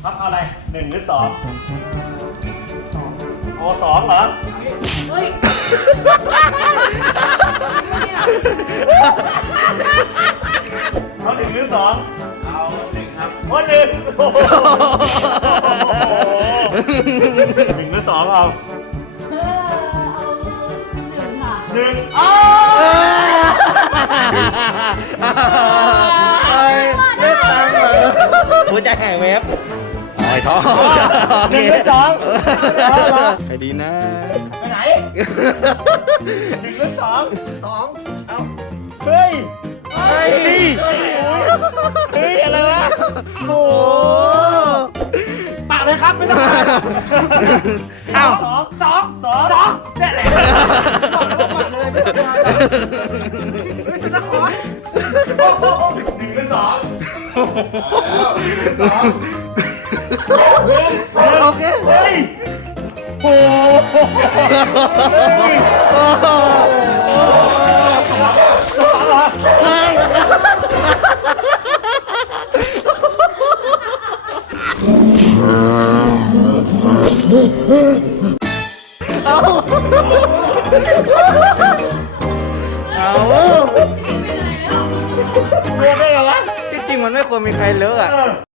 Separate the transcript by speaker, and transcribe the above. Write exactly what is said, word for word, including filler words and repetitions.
Speaker 1: ครับเอาอะไรหนึ่งหรือสอง
Speaker 2: สอง
Speaker 1: โอ้สองเหรอ
Speaker 2: เฮ้ย
Speaker 1: เอาหนึ่งหรือสอง
Speaker 3: เอาหนึ่งครับ
Speaker 1: โอ้หนึ่งโอ้โหหนึ่งหรือสองเอา
Speaker 4: เออเอาหนึ่งค่ะ
Speaker 1: หนึ่งอ้า
Speaker 2: เล่นตังเหรอหัวใจแห่งเว็บไอ้ท้อง
Speaker 1: หนึ่งหรือสอง
Speaker 2: ใครดีนะ
Speaker 1: ไปไหนหนึ่งหรือสอง
Speaker 2: สองเอา
Speaker 1: เฮ้ยเฮ้ยเฮ้ยอะไรวะโอ้ปากเลยครับไม่ต้อง
Speaker 2: เอา
Speaker 1: สองสองสองสองนี่แหละปากเลยไม่ต้องไม่ชนะครหนึ่งหรือสองสอง
Speaker 2: โอเค
Speaker 1: เฮ้ยโอ้เฮ้ย
Speaker 2: เอาเอา
Speaker 1: เรียกได้เหรอวะ
Speaker 2: ที่จริงมันไม่ควรมีใครเลอะอ่ะ
Speaker 1: เออ